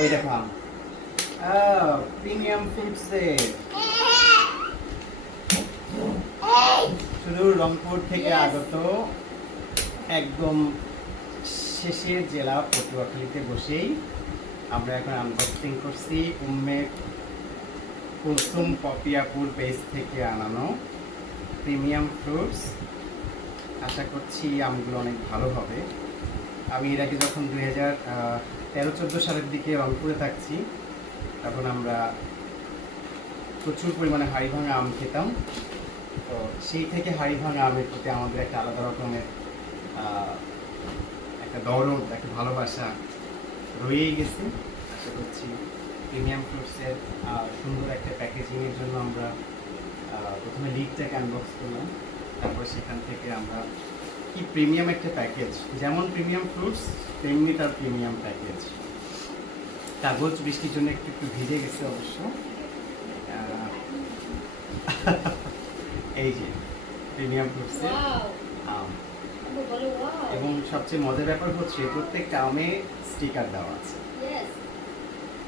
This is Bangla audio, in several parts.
ওই দেখো আম প্রিমিয়াম ফ্রুটসের শুধু রংপুর থেকে আগত একদম শেষের জেলা পটুয়াখালীতে বসেই আমরা এখন আনবক্সিং করছি কুলসুম পপিয়াপুর পেজ থেকে আনানো প্রিমিয়াম ফ্রুটস। আশা করছি আমগুলো অনেক ভালো হবে। আমি এর আগে যখন 2013-14 সালের দিকে রংপুরে থাকছি তখন আমরা প্রচুর পরিমাণে হাড়িভাঙা আম খেতাম। তো সেই থেকে হাড়িভাঙা আমের প্রতি আমাদের একটা আলাদা রকমের একটা দরদ, একটা ভালোবাসা রয়েই গেছে। আশা করছি প্রিমিয়াম ফ্রুটসের সুন্দর একটা প্যাকেজিংয়ের জন্য আমরা প্রথমে লিডটাকে আনবক্স করলাম, তারপর সেখান থেকে আমরা কি প্রিমিয়াম একটা প্যাকেজ, যেমন প্রিমিয়াম ফ্রুটস তেমনি তার প্রিমিয়াম প্যাকেজ। কাগজ বৃষ্টির জন্য একটু একটু ভিজে গেছে অবশ্য। এই যে প্রিমিয়াম ফ্রুটসের আম, এবং সবচেয়ে মজার ব্যাপার হচ্ছে প্রত্যেকটা আমে স্টিকার দেওয়া আছে।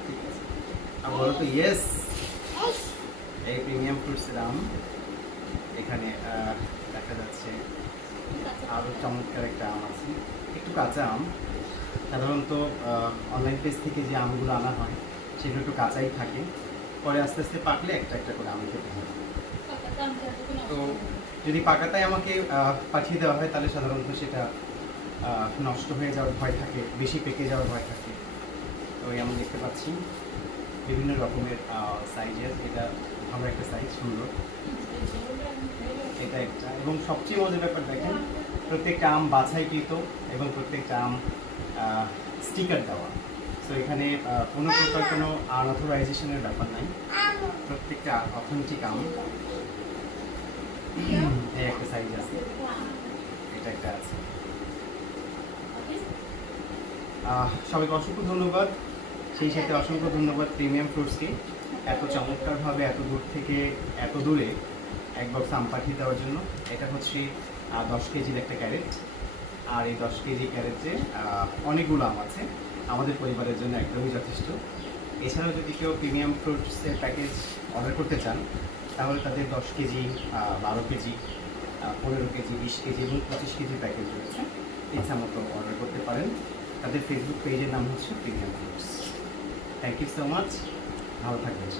ঠিক আছে, আর বলো তো ইয়েস। এই প্রিমিয়াম ফ্রুটসের আম এখানে দেখা যাচ্ছে আরও চমৎকার একটা আম আছে, একটু কাঁচা আম। সাধারণত অনলাইন পেজ থেকে যে আমগুলো আনা হয় সেগুলো একটু কাঁচাই থাকে, পরে আস্তে আস্তে পাকলে একটা একটা করে আম খেতে হয়। তো যদি পাকাটাই আমাকে পাঠিয়ে দেওয়া হয় তাহলে সাধারণত সেটা নষ্ট হয়ে যাওয়ার ভয় থাকে, বেশি পেকে যাওয়ার ভয় থাকে। তো আমি দেখতে পাচ্ছি বিভিন্ন রকমের সাইজের, এটা ভালো একটা সাইজ, সুন্দর এটা একটা। এবং সবচেয়ে মজার ব্যাপার দেখেন, প্রত্যেকটা আম বাছাইকৃত এবং প্রত্যেকটা আম স্টিকার দেওয়া। তো এখানে কোনো প্রকার কোনো আনঅথরাইজেশনের ব্যাপার নাই, প্রত্যেকটা অথেন্টিক আম। এই একটা সাইজ আছে, এটা একটা আছে। সবাইকে অসংখ্য ধন্যবাদ, সেই সাথে অসংখ্য ধন্যবাদ প্রিমিয়াম ফ্রুটসকে এত চমৎকারভাবে এত দূর থেকে এত দূরে এক বক্স আম পাঠিয়ে দেওয়ার জন্য। এটা হচ্ছে 10 কেজির একটা ক্যারেট, আর এই 10 কেজি ক্যারেটে অনেকগুলো আম আছে, আমাদের পরিবারের জন্য একদমই যথেষ্ট। এছাড়াও যদি কেউ প্রিমিয়াম ফ্রুটসের প্যাকেজ অর্ডার করতে চান তাহলে তাদের 10 কেজি, 12 কেজি, 15 কেজি, 20 কেজি এবং 25 কেজি প্যাকেজ রয়েছে, ইচ্ছা মতো অর্ডার করতে পারেন। তাদের ফেসবুক পেজের নাম হচ্ছে premium fruits. Thank you so much, ভালো থাকবেন।